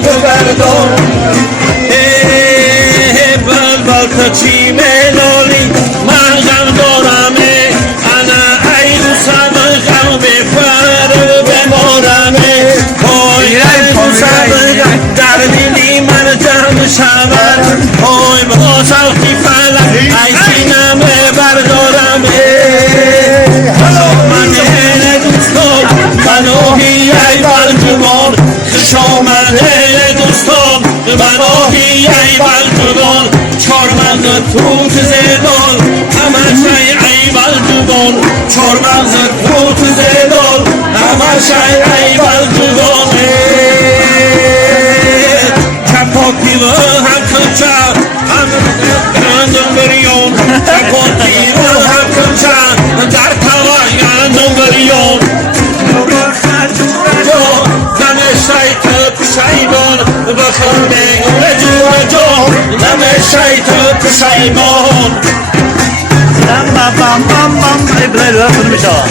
ببردار بلبل تا چی ملالی من غم دارمه انا ای دوستم غم بفر بمارمه های دوستم در دلی من جمع شود های با سوخی فلک ای سینم بردارمه من دوستم منوهی ای بلجوان خوش آمده دوستان منوهی ای بلجوان چارمغز توت زدال همش ای بلجوان چارمغز توت زدال همش ای بلجوان چپاکی و هم کنچه هم گندم بریون چپاکی و هم کنچه در توان گندم بریون پشیمان بخور بگوره جور جور نمیشه تو پشیمان بام بام بام بام بام بام